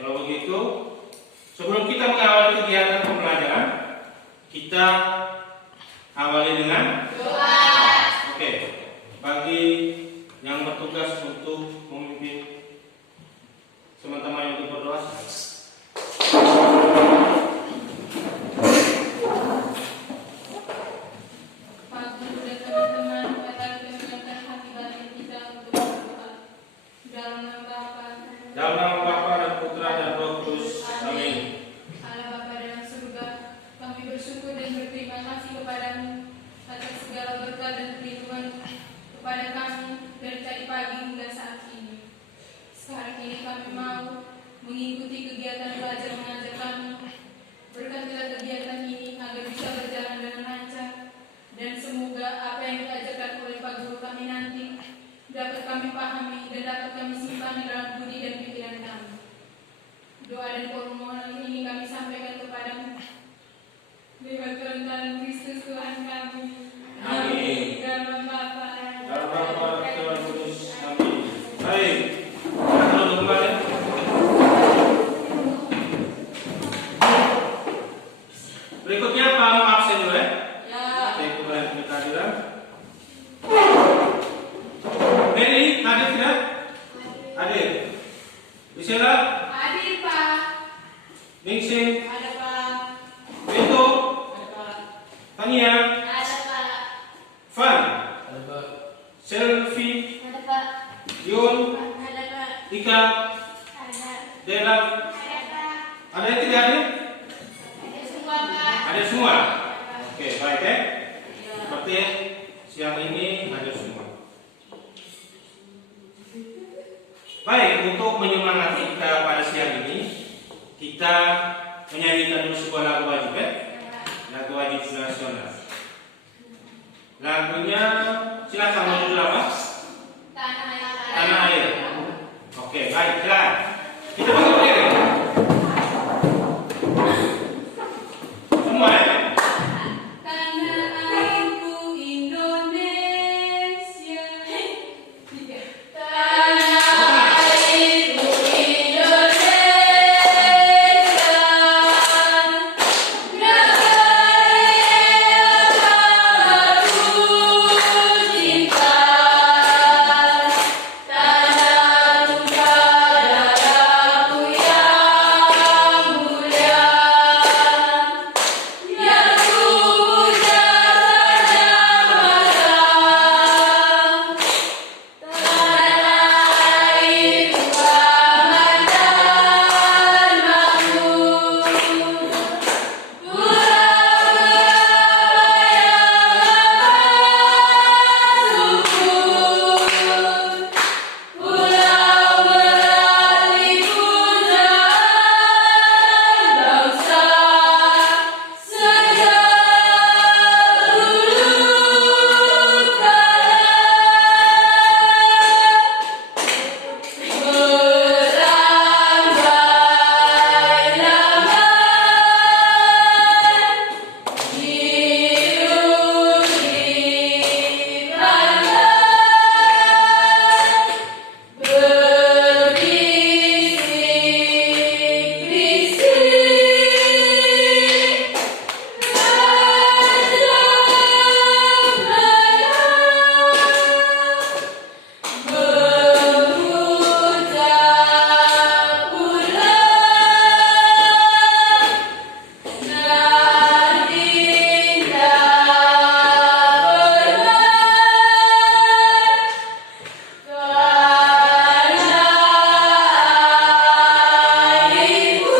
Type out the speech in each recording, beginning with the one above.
kalau begitu sebelum kita mengawali kegiatan pembelajaran, kita awali dengan doa. Oke, bagi yang bertugas untuk memimpin teman-teman yang untuk berdoa. Dalam nama Bapa dan Putra dan Roh Kudus. Amin. Allah Bapa dalam surga, kami bersyukur dan berterima kasih kepadamu atas segala berkat dan perlindungan kepada kami dari tadi pagi hingga saat ini. Sekarang ini kami mau mengikuti kegiatan belajar mengajar kami. Berkatilah kegiatan ini agar bisa berjalan dengan lancar, dan semoga apa yang diajarkan oleh Pak Guru kami nanti dapat kami pahami dan dapat kami simpan di dalam budi dan pikiran kami. Doa dan permohonan ini kami sampaikan kepadamu lewat kerendahan Kristus Tuhan kami. Amin. Dalam Bapa dan Dalam nama Bapa dan Roh Kudus. Amin. Baik. Kita kembali. Berikutnya Pak absen dulu ya. Ya. Saya kembali ke kehadiran. Mary, hadir tidak? Hadir. Bisela, Hadir Pak. Ningsih, Ada Pak. Beto, Ada Pak. Tania, Ada Pak. Van, Ada Pak. Selvi, Ada Pak. Yun, Ada Pak. Ika, Ada. Dela. Ada Pak. Ada yang tidak hadir? Ada semua Pak. Ada semua. Oke, baik ya. Ya. Berarti siang ini hadir semua. Baik, untuk menyemangati kita pada siang ini, kita menyanyikan dulu sebuah lagu wajib ya. Lagu wajib nasional. Lagunya silakan mau judul apa? Tanah Air. Oke, baik, silakan. Kita bagi berdiri. Semua ya. Tanah airku Indonesia. Tanah airku Indonesia. Negara ku cinta. Tanahku darahku yang mulia. Yang ku puja sepanjang masa. Tanah airku aman dan makmur. Pulau beralih pujaan bangsa sejak dulu kala. Beramai ramai hidup di pantai. Berbisik-bisik memuja bulan nan indah karena airku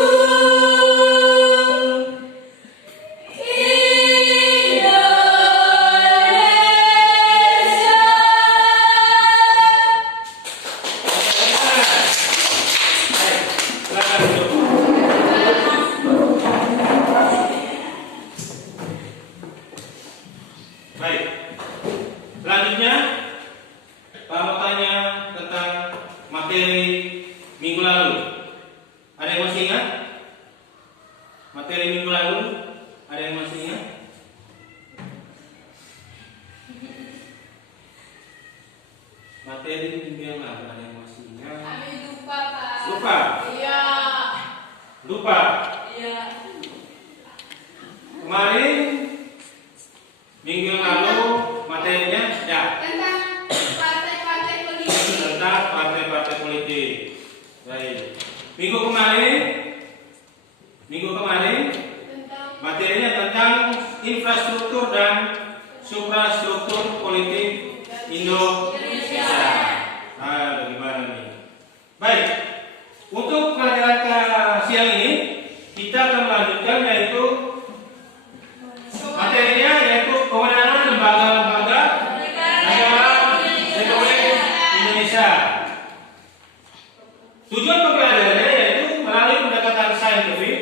Silakan duduk. Baik. Selanjutnya, Pak mau tanya tentang materi minggu lalu. Ada yang masih ingat? Materi minggu lalu, ada yang masih ingat? Materi minggu yang lalu, ada yang masih ingat? Kami lupa Pak. Lupa? Iya. Lupa. Iya. Kemarin minggu yang lalu materinya ya Tentang partai-partai politik. tentang partai-partai politik. Baik. Minggu kemarin Tentang materinya tentang infrastruktur dan suprastruktur politik Indonesia. Bagaimana nih? Baik. Untuk pelajaran ke siang ini kita akan melanjutkan yaitu materinya yaitu kewenangan lembaga-lembaga negara Republik Indonesia. Tujuan pembelajarannya yaitu melalui pendekatan saintifik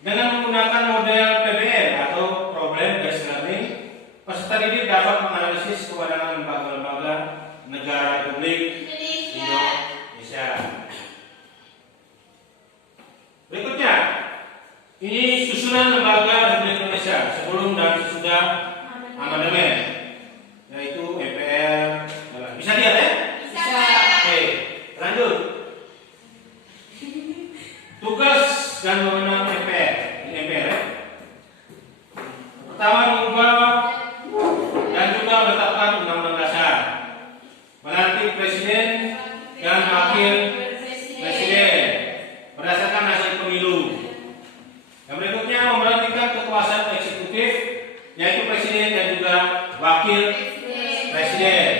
dengan menggunakan model PBL atau Problem Based Learning. Peserta didik dapat menganalisis kewenangan lembaga-lembaga negara Republik Indonesia. Berikutnya, ini susunan lembaga Republik Indonesia sebelum dan sesudah amandemen, yaitu MPR. Bisa lihat ya? Bisa. Oke, lanjut. Tugas dan wewenang MPR. Ini MPR ya. Pertama, mengubah dan juga menetapkan undang-undang dasar, melantik presiden dan wakil presiden berdasarkan hasil pemilu. Yang berikutnya memberhentikan kekuasaan eksekutif yaitu presiden dan juga wakil presiden.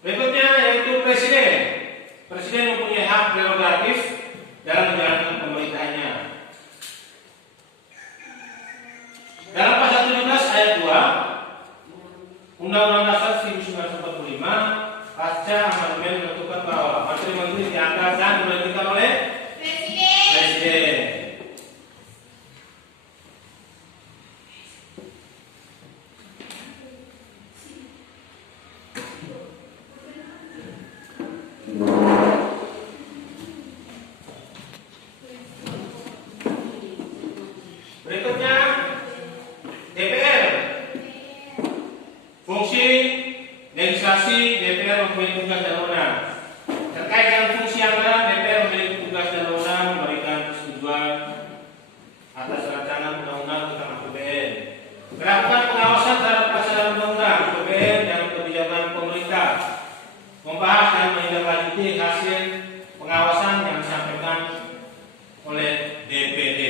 Berikutnya yaitu presiden. Presiden mempunyai hak prerogatif dalam menjalankan pemerintahannya. Dalam pasal 17 ayat 2 Undang-Undang Dasar 1945 pasca amandemen menentukan bahwa menteri-menteri diangkat dan diberhentikan oleh presiden. Berikutnya DPR. Fungsi legislasi DPR mempunyai tugas dan wewenang. Terkait dengan fungsi anggaran, DPR memiliki tugas dan wewenang memberikan persetujuan atas rancangan undang-undang tentang APBN, melakukan pengawasan terhadap pelaksanaan undang-undang APBN dan kebijakan pemerintah, membahas dan menindaklanjuti hasil pengawasan yang disampaikan oleh DPD.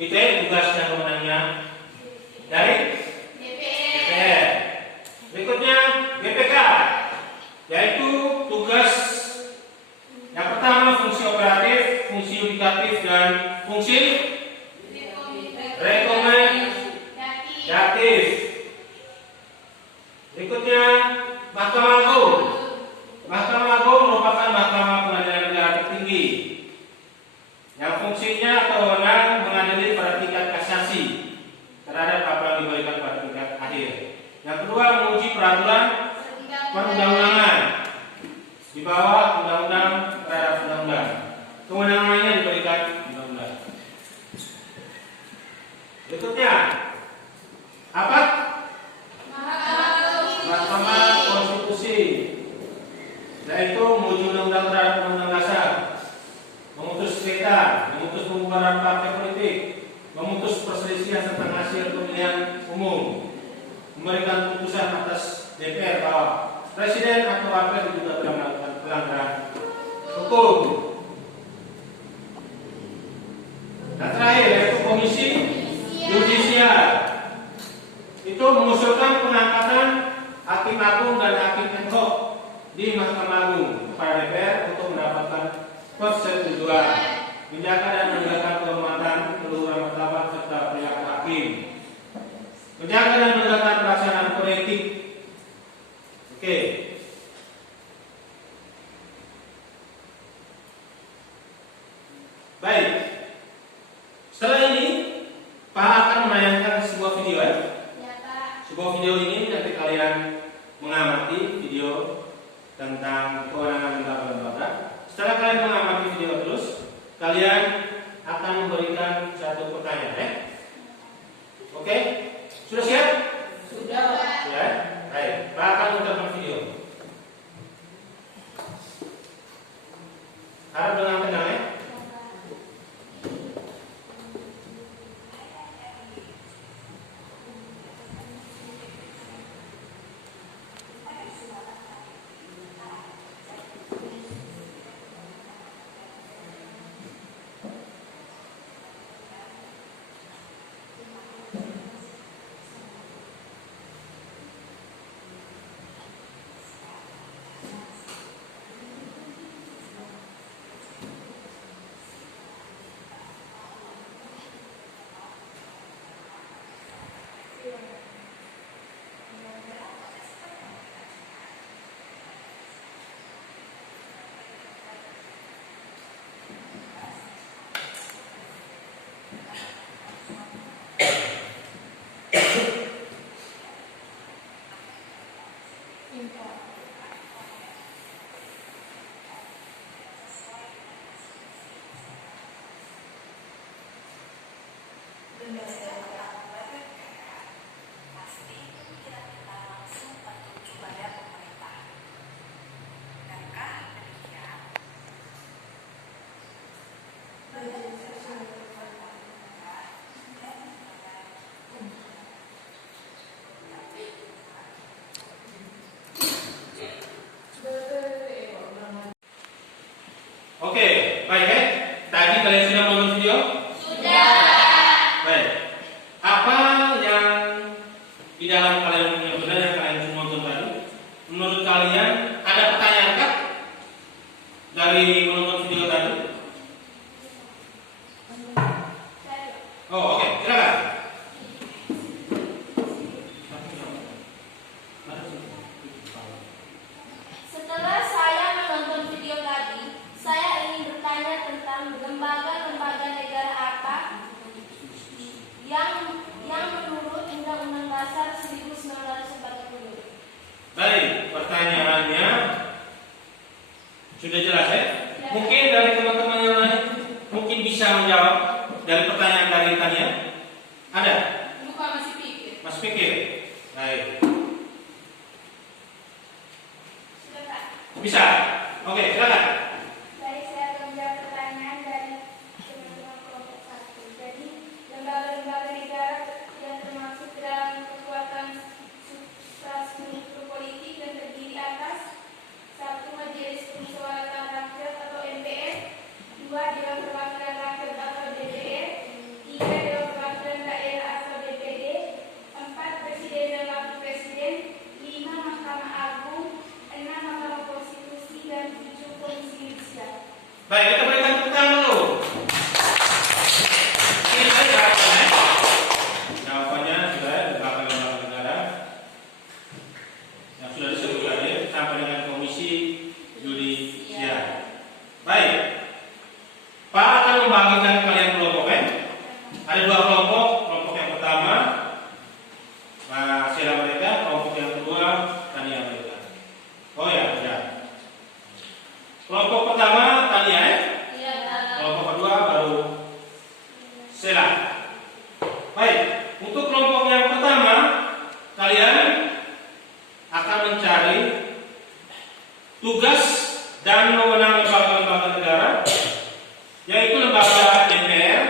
Itu tugas dan wewenangnya dari DPR. Berikutnya BPK, yaitu tugas yang pertama fungsi operatif, fungsi yudikatif dan fungsi rekomendasi. Berikutnya Mahkamah Agung. Mahkamah Agung merupakan mahkamah pengadilan negara tertinggi yang fungsinya atau wewenang mengadili pada tingkat kasasi terhadap apa yang diberikan pada tingkat akhir. Yang kedua, menguji peraturan perundang-undangan di bawah undang-undang terhadap undang-undang. Kewenangannya diberikan undang-undang. Berikutnya, apa? Mahkamah Konstitusi, yaitu menguji undang-undang terhadap undang-undang dasar, memutus sengketa, memutus pembubaran partai politik, memutus perselisihan tentang hasil pemilihan umum, memberikan putusan atas DPR bahwa presiden atau wakil juga telah melakukan pelanggaran hukum. Dan terakhir yaitu Komisi Yudisial, itu mengusulkan pengangkatan hakim agung dan hakim ad hoc di Mahkamah Agung kepada DPR untuk mendapatkan persetujuan, menjaga dan menegakkan kehormatan, keluhuran martabat serta perilaku hakim, menjaga dan menegakkan pelaksanaan kode etik. Oke. Baik. Setelah ini, Pak akan menayangkan sebuah video ya. Sebuah video ini nanti kalian mengamati video tentang kewenangan lembaga-lembaga. Setelah kalian mengamati video terus, kalian akan memberikan satu pertanyaan ya. Oke? Sudah siap? Sudah. Ya. Baik. Pak akan memutarkan video. Harap dengan tenang ya. Oke, baik ya. Tadi kalian sudah menonton video? Sudah. Baik. Apa yang di dalam kalian punya benar yang kalian semua tonton tadi? Menurut kalian ada pertanyaan kah dari menonton video tadi? Oh, oke, silakan. Setelah saya menonton video tadi, saya ingin bertanya tentang lembaga-lembaga negara apa yang menurut Undang-Undang Dasar 1940. Baik, pertanyaannya sudah jelas ya? Mungkin dari teman-teman yang lain mungkin bisa menjawab dari pertanyaan dari tanya. Ada? Lupa masih pikir. Mas pikir? Baik. Silakan. Bisa? Oke, silakan. Baik, saya akan menjawab pertanyaan dari teman-teman kelompok 1. Jadi, lembaga-lembaga negara yang termasuk dalam kekuatan suprastruktur politik dan terdiri atas 1. Majelis Permusyawaratan Rakyat atau MPR, 2. Dewan Perwakilan Rakyat atau DPR, 3. Dewan Perwakilan Daerah atau DPD, 4. Presiden dan Wakil Presiden, 5. Mahkamah Agung, 6. Mahkamah Konstitusi, dan 7. Komisi Yudisial. Baik, kita berikan tepuk tangan dulu. Ini saya jawabannya. Jawabannya sudah lembaga-lembaga negara yang sudah disebut tadi sampai dengan Komisi Yudisial. Baik. Pak akan membagikan kalian kelompok ya. Ada 2 kelompok. Kelompok yang pertama Sheila mereka, kelompok yang kedua Tania mereka. Oh ya, ya. Kelompok pertama Tania ya. Iya, Pak. Kelompok kedua baru Sheila. Baik, untuk kelompok yang pertama kalian akan mencari tugas dan wewenang lembaga-lembaga negara, yaitu lembaga DPR,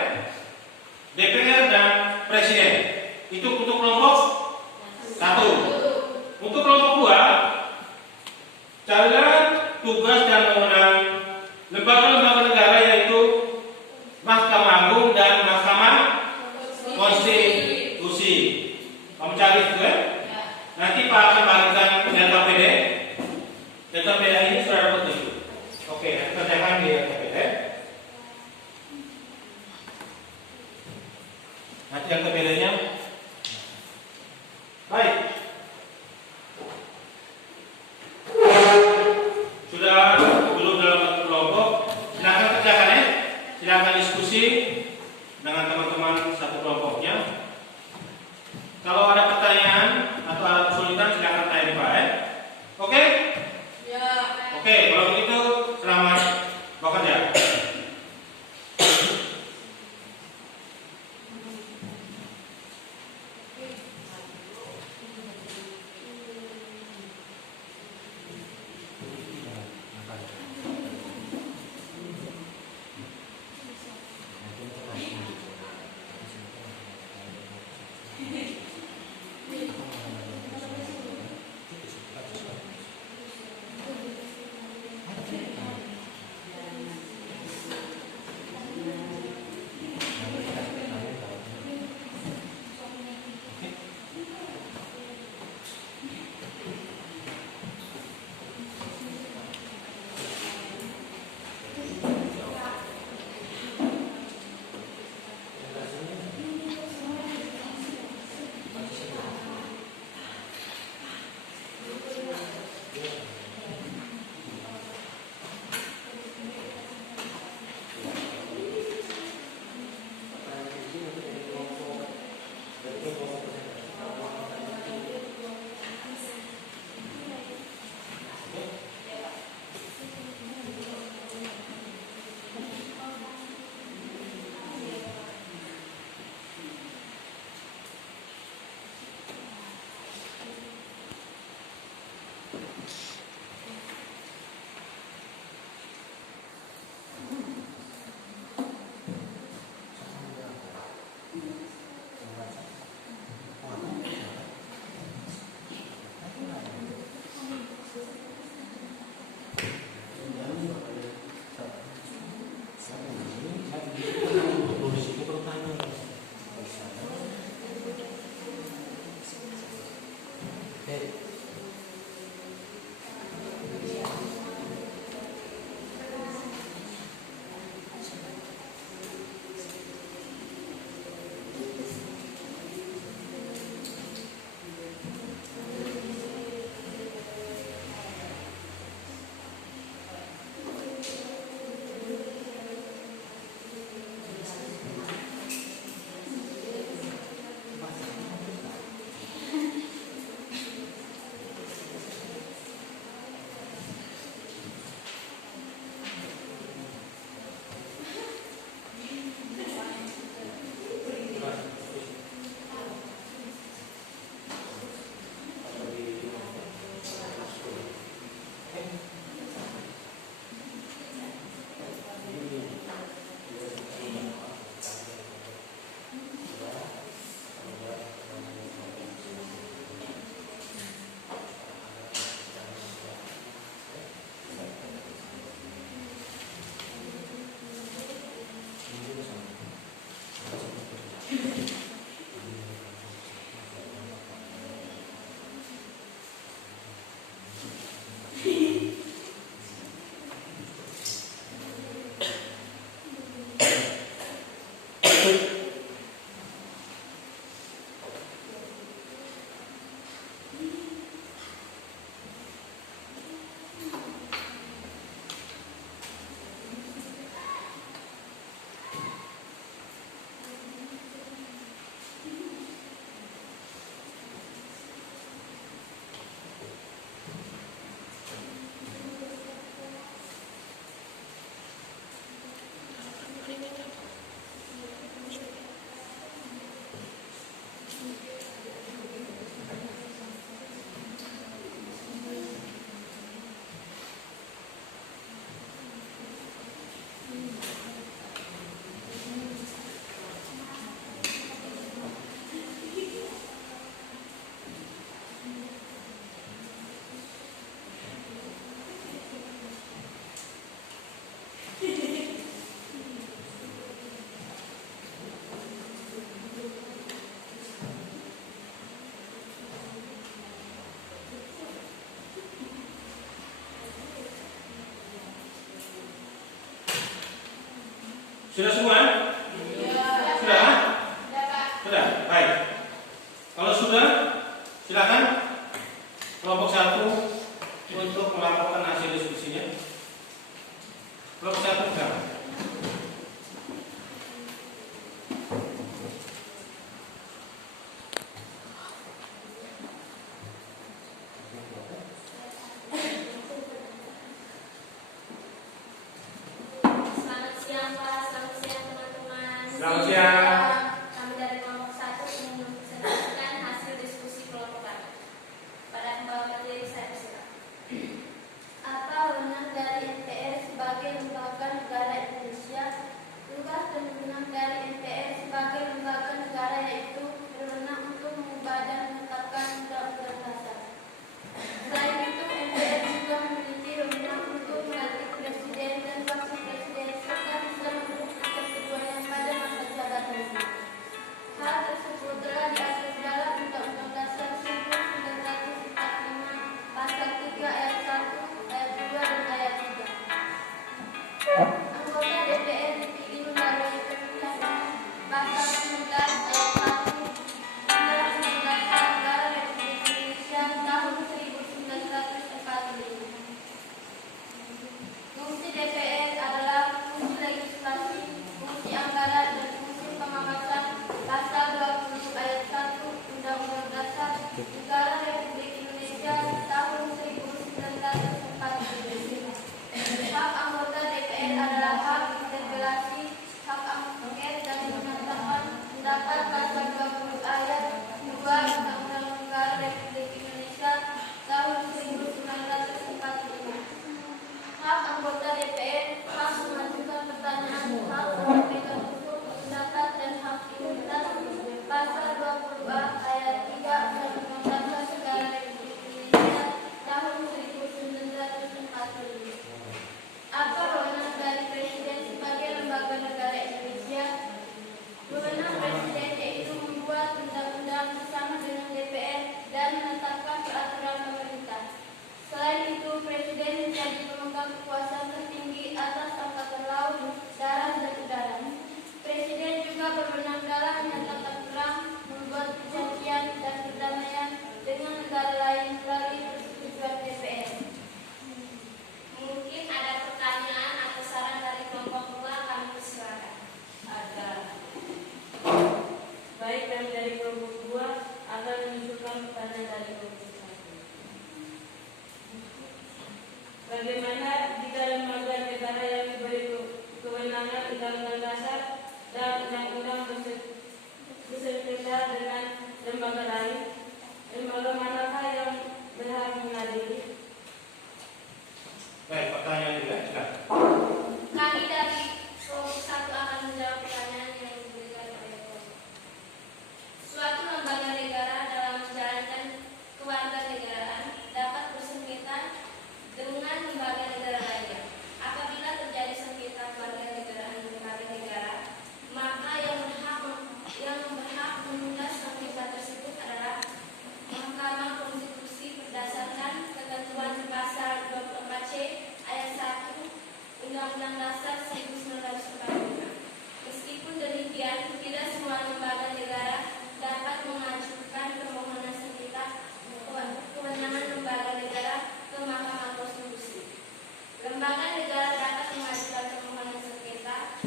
DPR dan Presiden. Itu untuk kelompok 1. Untuk kelompok 2, carilah tugas dan wewenang Sudah semua? Sudah? Sudah? Baik. Kalau sudah, silakan kelompok 1 untuk melaporkan hasil diskusinya. Kelompok 1 sekarang. Selamat siang Pak, selamat siang teman-teman. Selamat siang. Kami dari kelompok 1 ingin mempresentasikan hasil diskusi kelompok kami. Pada pembawa materi saya persilakan. Apa wewenang dari MPR sebagai lembaga negara Indonesia? Tugas dan wewenang dari MPR sebagai lembaga negara yaitu berwenang untuk mengubah dan menetapkan undang-undang dasar. Selain itu, MPR juga memiliki wewenang untuk melantik presiden dan wakil presiden serta bisa memberhentikan keduanya pada masa jabatannya. Hal tersebut telah diatur dalam Undang-Undang Dasar 1945 Pasal 3 Ayat 1, Ayat 2 dan Ayat 3. Anggota DPR dipilih melalui pemilihan umum Pasal 19 Ayat 1 Undang-Undang Dasar Negara Republik Indonesia tahun 1945. Fungsi DPR adalah fungsi legislasi, fungsi anggaran, dan fungsi pengawasan. Pasal 20 Ayat 1 Undang-Undang Dasar Negara Republik Indonesia tahun 1945. Hak anggota DPR adalah hak interpelasi, hak angket, dan menyatakan pendapat. Pasal 20 Ayat 2 Undang-Undang Negara Republik Indonesia tahun 1945. Hak anggota DPR, hak mengajukan pertanyaan, hak menyampaikan usul, pendapat, dan hak imunitas. Pasal 20A Ayat 3 Undang-Undang Dasar Negara Republik Indonesia tahun 1945. Apa wewenang dari Presiden sebagai lembaga negara Indonesia? Wewenang Presiden yaitu membuat undang-undang bersama dengan DPR dan menetapkan peraturan pemerintah. Selain itu, Presiden menjadi pemegang kekuasaan tertinggi atas angkatan laut, darat, dan udara. Presiden juga berwenang dalam menyatakan perang, membuat perjanjian dan perdamaian dengan negara lain melalui persetujuan DPR. Mungkin ada pertanyaan atau saran dari kelompok 2, kami persilakan. Ada. Baik, kami dari kelompok 2 akan menunjukkan pertanyaan dari kelompok 1. Bagaimana jika lembaga negara yang diberi kewenangan Undang-Undang Dasar dan Undang-Undang bersengketa dengan lembaga lain? Lembaga manakah yang berhak mengadili? Baik, pertanyaan juga. Silakan. Kami dari kelompok 1 akan menjawab pertanyaan yang diberikan oleh kelompok. Suatu lembaga negara dalam menjalankan kewarganegaraan dapat bersengketa dengan lembaga negara lainnya. Apabila terjadi sengketa kewarganegaraan di lembaga negara, maka yang berhak menunda sengketa tersebut adalah Mahkamah Konstitusi berdasarkan ketentuan di pasal 24C ayat 1 Undang-Undang Dasar 1945. Meskipun demikian, tidak semua lembaga negara dapat mengajukan permohonan sengketa kewenangan lembaga negara ke Mahkamah Konstitusi. Lembaga negara dapat mengajukan permohonan sengketa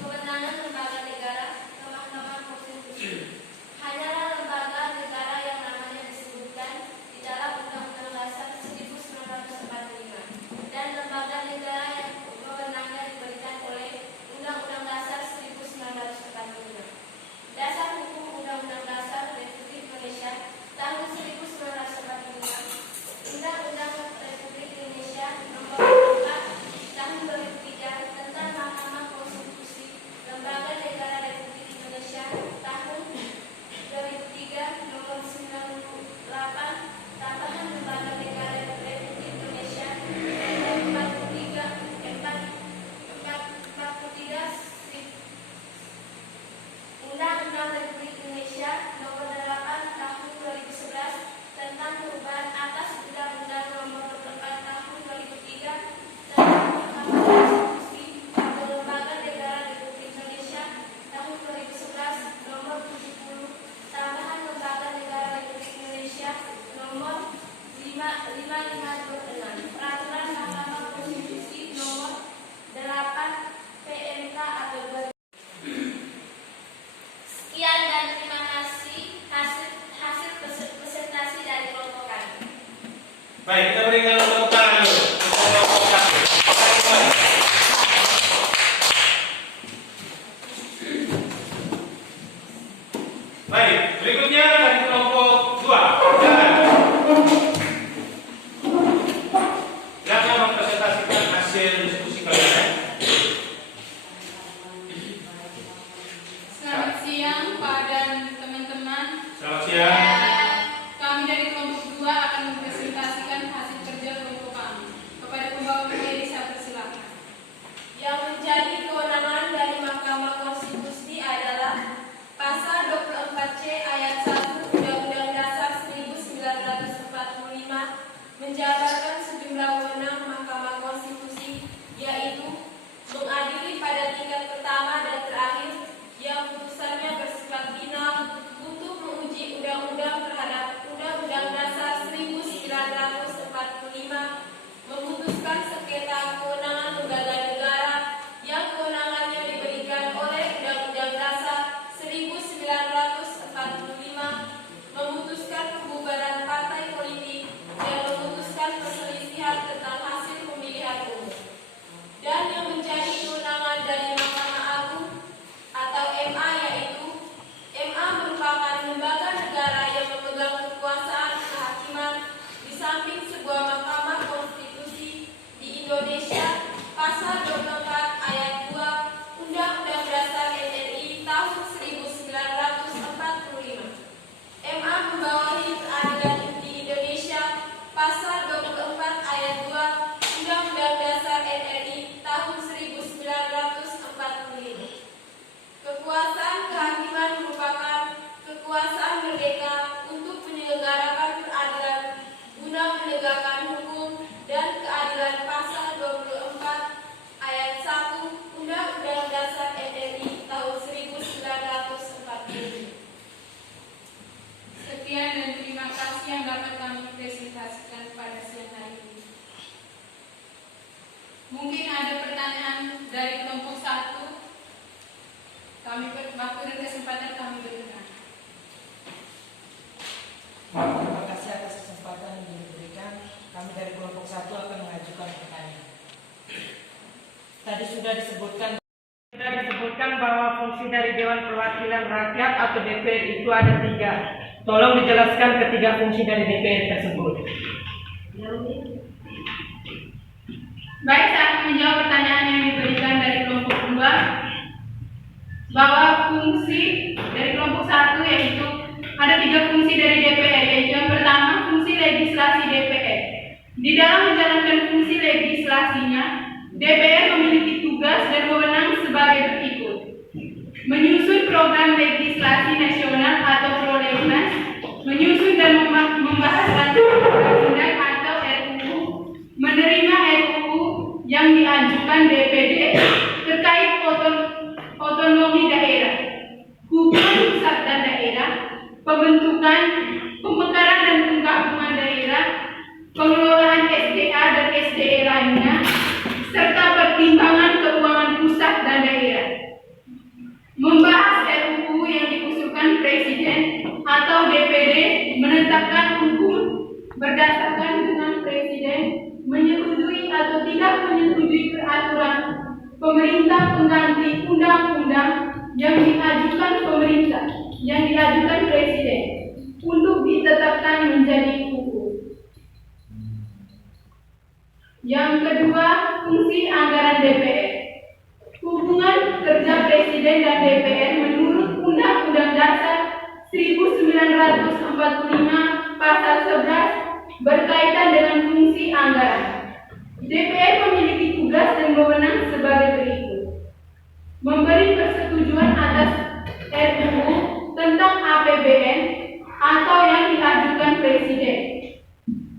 kewenangan lembaga negara ke Mahkamah Konstitusi. Hanyalah lembaga negara yang namanya disebutkan di dalam Undang-Undang Dasar 1945 dan lembaga negara yang wewenangnya Tadi sudah disebutkan bahwa fungsi dari Dewan Perwakilan Rakyat atau DPR itu ada 3. Tolong dijelaskan ketiga fungsi dari DPR tersebut. Baik, saya akan menjawab pertanyaan yang diberikan dari kelompok 2 bahwa fungsi dari kelompok 1 yaitu ada 3 fungsi dari DPR, yaitu yang pertama fungsi legislasi DPR. Di dalam menjalankan fungsi legislasinya, DPR memiliki tugas dan wewenang sebagai berikut: menyusun program legislasi nasional atau prolegnas, menyusun dan membahas rancangan undang-undang atau RUU, menerima RUU yang diajukan DPD terkait otonomi daerah, hubungan pusat dan daerah, pembentukan, pemekaran dan penggabungan daerah, pengelolaan SDA dan SDE lainnya, serta pertimbangan keuangan pusat dan daerah. Membahas RUU yang diusulkan Presiden atau DPD, menetapkan hukum berdasarkan dengan Presiden, menyetujui atau tidak menyetujui peraturan pemerintah pengganti undang-undang yang diajukan Presiden untuk ditetapkan menjadi hukum. Yang kedua, fungsi anggaran DPR. Hubungan kerja Presiden dan DPR menurut Undang-Undang Dasar 1945 Pasal 11 berkaitan dengan fungsi anggaran. DPR memiliki tugas dan wewenang sebagai berikut: memberi persetujuan atas RUU tentang APBN atau yang diajukan Presiden,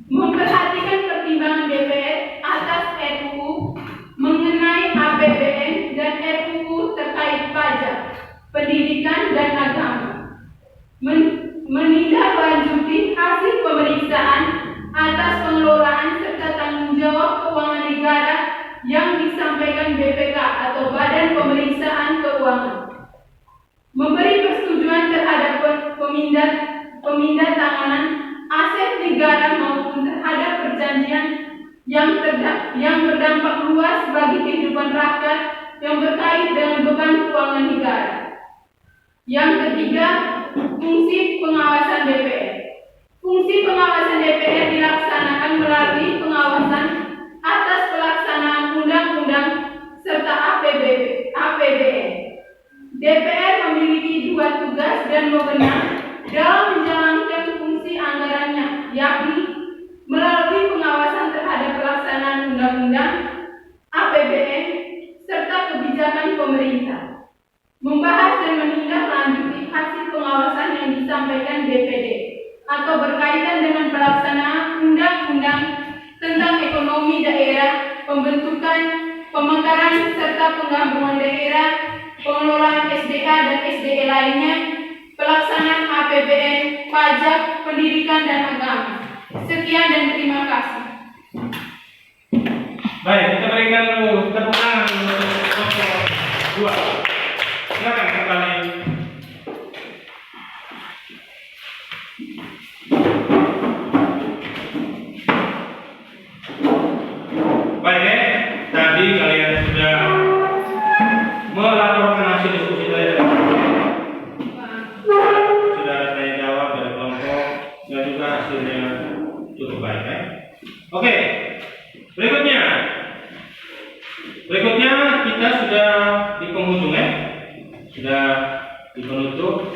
memperhatikan pertimbangan DPR atas RUU mengenai APBN dan RUU terkait pajak, pendidikan dan agama, menindaklanjuti hasil pemeriksaan atas pengelolaan serta tanggung jawab keuangan negara yang disampaikan BPK atau Badan Pemeriksaan Keuangan, memberi persetujuan terhadap pemindahan aset negara maupun terhadap perjanjian yang berdampak luas bagi kehidupan rakyat yang berkait dengan beban keuangan negara. Yang ketiga, fungsi pengawasan DPR. Fungsi pengawasan DPR dilaksanakan melalui pengawasan atas pelaksanaan undang-undang serta APBN. DPR memiliki 2 tugas dan wewenang dalam menjalankan fungsi anggarannya, yakni melalui pengawasan terhadap pelaksanaan undang-undang, APBN, serta kebijakan pemerintah, membahas dan menindaklanjuti hasil pengawasan yang disampaikan DPD atau berkaitan dengan pelaksanaan undang-undang tentang ekonomi daerah, pembentukan, pemekaran serta penggabungan daerah, pengelolaan SDA dan SDE lainnya, pelaksanaan APBN, pajak, pendidikan dan agama. Sekian dan terima kasih. Baik, kita berikan dulu tepuk tangan untuk kelompok 2. Silakan kembali. Baik, tadi kalian sudah melaporkan hasil diskusi dari sudah saya jawab dari kelompok dan juga hasilnya cukup baik ya. Oke, berikutnya kita sudah di penghujung ya, sudah di penutup.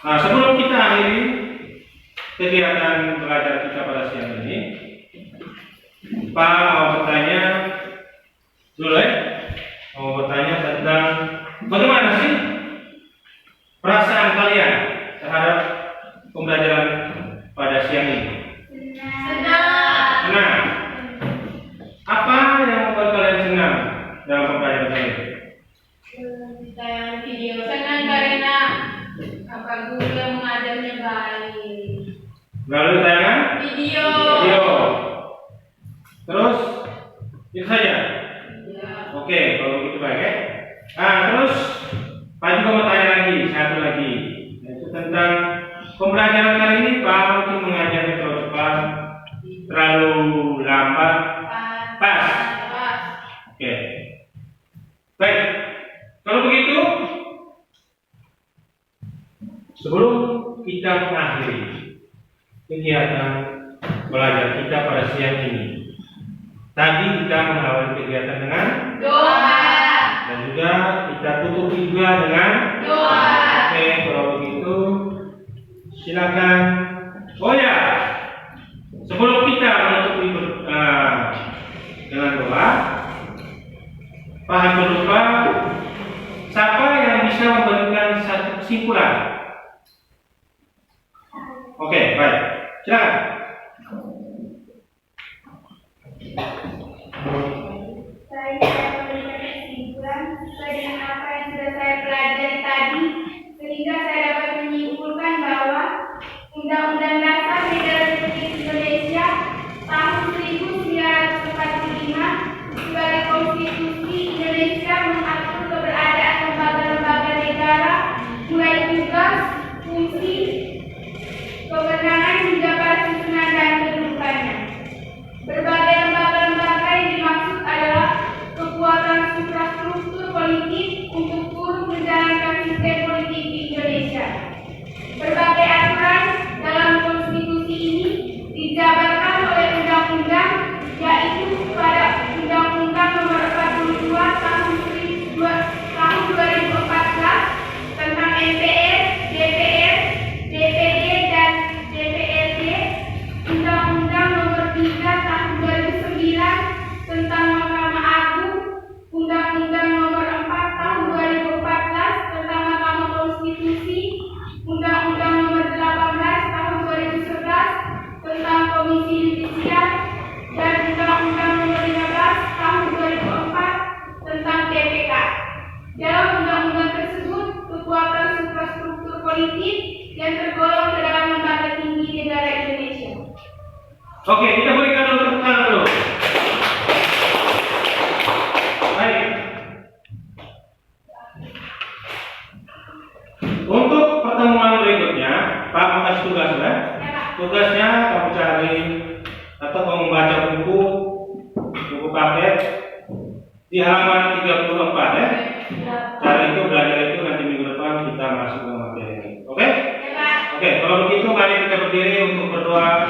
Nah, sebelum kita akhiri kegiatan belajar kita pada siang ini, Pak mau bertanya dulu ya, mau bertanya tentang bagaimana sih perasaan kalian terhadap pembelajaran pada siang ini? Senang. Apa yang membuat kalian senang dalam pembelajaran kali ini? Tayangan video senang karena guru yang mengajarnya baik. Lalu tayangan Video. Terus itu saja. Ya. Oke, kalau begitu baik ya. Nah, terus Pak juga mau tanya lagi, satu lagi, yaitu tentang pembelajaran kali ini. Pak mungkin mengajarnya terlalu cepat, terlalu lambat, pas. Pas. Oke, Oke. Baik. Kalau begitu, sebelum kita mengakhiri kegiatan belajar kita pada siang ini, tadi kita mengawali kegiatan dengan Doa. dan juga kita tutup juga dengan Doa. Oke, kalau begitu silakan. Oh ya, sebelum kita menutup dengan doa, Pak Abdul lupa, siapa yang bisa memberikan satu kesimpulan? Oke, baik, silakan. Saya memberikan kesimpulan sesuai dengan apa yang sudah saya pelajari tadi, sehingga saya dapat menyimpulkan bahwa Undang-Undang Dasar Negara Republik Indonesia tahun 1945 sebagai konstitusi Indonesia mengatur keberadaan lembaga-lembaga negara, mulai tugas, fungsi, kewenangan hingga pada susunan dan kedudukannya. Berbagai lembaga-lembaga yang dimaksud adalah kekuatan suprastruktur politik untuk turut menjalankan sistem politik di Indonesia. Berbagai aturan dalam konstitusi ini dijabarkan oleh undang-undang, yaitu pada Undang-Undang Nomor 42 Tahun 2014 tentang MPR, DPR, DPD dan DPRD, Undang-Undang Nomor 3 Tahun 2009 tentang Mahkamah Agung, Undang-Undang Nomor 4 Tahun 2014 tentang Mahkamah Konstitusi, Undang-Undang Nomor 18 Tahun 2011 tentang Komisi Yudisial, dan Undang-Undang Nomor 15 Tahun 2004 tentang KPK. Dalam undang-undang tersebut, kekuatan suprastruktur politik yang tergolong ke dalam lembaga tinggi negara Indonesia. Oke, kita berikan tepuk tangan dulu. Baik. Untuk pertemuan berikutnya, Pak kasih tugas ya. Tugasnya kamu cari atau kamu membaca buku paket di halaman 34 ya. Cara itu belajar itu nanti minggu depan kita masuk ke materi ini. Oke? Oke, kalau begitu mari kita berdiri untuk berdoa